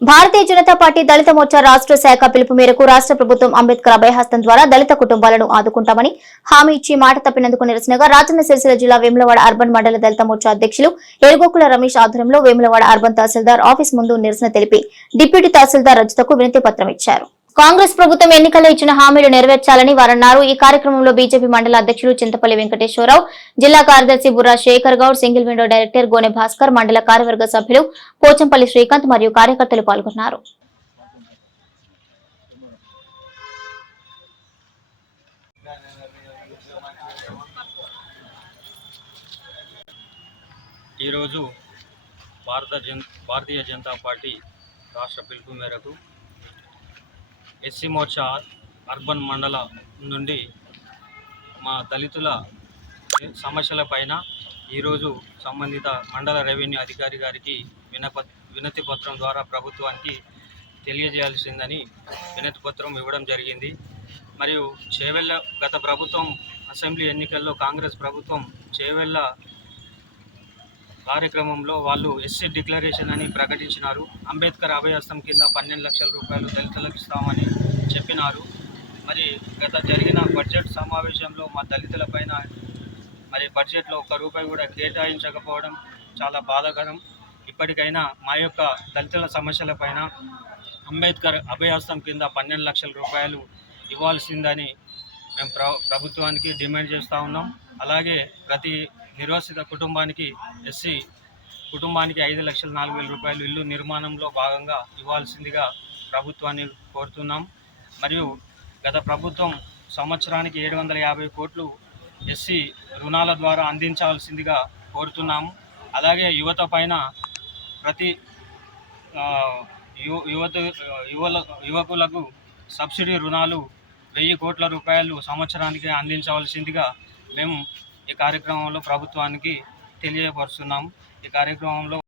భారతీయ Janata party Dalit Morcha రాష్ట్ర శాఖ పిలుపు మేరకు రాష్ట్ర ప్రభుత్వం అంబేద్కర్ అభయహస్తం ద్వారా దళిత కుటుంబాలను ఆదుకుంటామని హామీ ఇచ్చి మాట తప్పినందుకు నిరసనగా రాజన్న సిరిసిల్ల జిల్లా వేములవాడ అర్బన్ మండల దళిత మోర్చా అధ్యక్షులు ఎరుగోకుల రమేష్ ఆధ్వర్యంలో వేములవాడ అర్బన్ తహసీల్దార్ ఆఫీస్ ముందు నిరసన తెలిపి డిప్యూటీ తహసీల్దార్ రజతకు వినతి పత్రం ఇచ్చారు. కాంగ్రెస్ ప్రభుత్వం ఎన్నికల్లో ఇచ్చిన హామీలు నెరవేర్చాలని వారన్నారు. ఈ కార్యక్రమంలో బీజేపీ మండల అధ్యక్షులు చింతపల్లి వెంకటేశ్వరరావు జిల్లా కార్యదర్శి Burra Sekhar Goud single window director Gone Bhaskar మండల కార్యవర్గ సభ్యులు పోచంపల్లి శ్రీకాంత్ మరియు కార్యకర్తలు పాల్గొన్నారు. ఈరోజు భారత జన్ భారతీయ జనతా పార్టీ రాష్ట్ర పిలుపు మేరకు ఎస్సీ మోర్చా అర్బన్ మండల నుండి మా దళితుల సమస్యల పైన ఈరోజు సంబంధిత మండల రెవెన్యూ అధికారి గారికి వినప వినతి పత్రం ద్వారా ప్రభుత్వానికి తెలియజేయాల్సిందని వినతి పత్రం ఇవ్వడం జరిగింది. మరియు చేవెళ్ళ గత ప్రభుత్వం అసెంబ్లీ ఎన్నికల్లో కాంగ్రెస్ ప్రభుత్వం చేవెళ్ళ కార్యక్రమంలో వాళ్ళు ఎస్సీ డిక్లరేషన్ అని ప్రకటించినారు. అంబేద్కర్ అభయహస్తం కింద పన్నెండు లక్షల రూపాయలు దళితులకు ఇస్తామని చెప్పినారు. మరి గత జరిగిన బడ్జెట్ సమావేశంలో మా దళితుల పైన మరి బడ్జెట్లో ఒక్క రూపాయి కూడా కేటాయించకపోవడం చాలా బాధాకరం. ఇప్పటికైనా మా యొక్క దళితుల సమస్యల పైన అంబేద్కర్ అభయహస్తం కింద పన్నెండు లక్షల రూపాయలు ఇవ్వాల్సిందని మేము ప్ర ప్రభుత్వానికి డిమాండ్ చేస్తూ ఉన్నాం. అలాగే ప్రతి నిర్వసిత కుటుంబానికి ఎస్సీ కుటుంబానికి ఐదు లక్షల నాలుగు వేల రూపాయలు ఇల్లు నిర్మాణంలో భాగంగా ఇవ్వాల్సిందిగా ప్రభుత్వాన్ని కోరుతున్నాం. మరియు గత ప్రభుత్వం సంవత్సరానికి ఏడు వందల యాభై కోట్లు ఎస్సీ రుణాల ద్వారా అందించాల్సిందిగా కోరుతున్నాము అలాగే యువత పైన ప్రతి యువత యువల యువకులకు సబ్సిడీ రుణాలు వెయ్యి కోట్ల రూపాయలు సంవత్సరానికి అందించవలసిందిగా మేము ఈ కార్యక్రమంలో ప్రభుత్వానికి తెలియపరుస్తున్నాం ఈ కార్యక్రమంలో